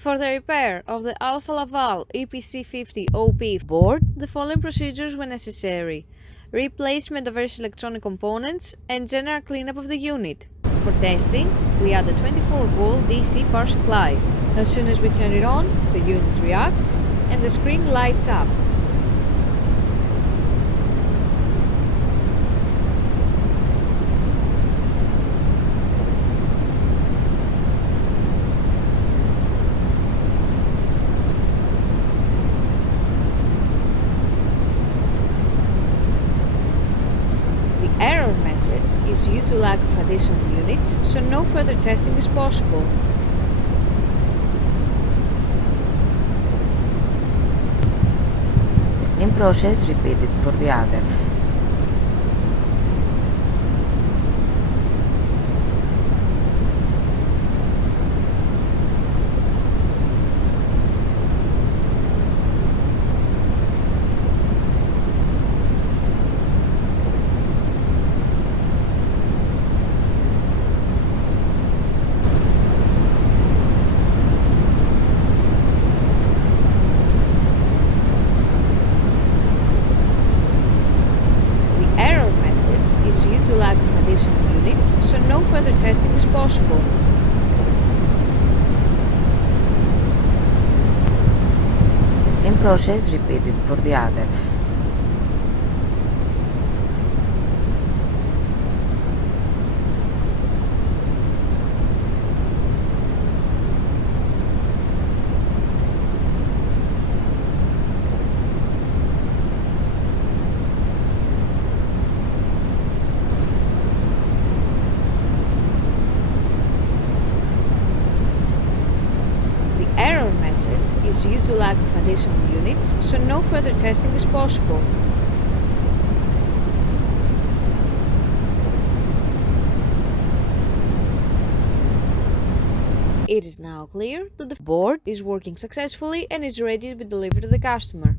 For the repair of the Alfa Laval EPC50 OP board, the following procedures were necessary: replacement of various electronic components and general cleanup of the unit. For testing, we add a 24-volt DC power supply. As soon as we turn it on, the unit reacts and the screen lights up. The error message is due to lack of additional units, so no further testing is possible. The same process repeated for the other. Is due to lack of additional units, so no further testing is possible. The same process repeated for the other. Error message is due to lack of additional units, so no further testing is possible. It is now clear that the board is working successfully and is ready to be delivered to the customer.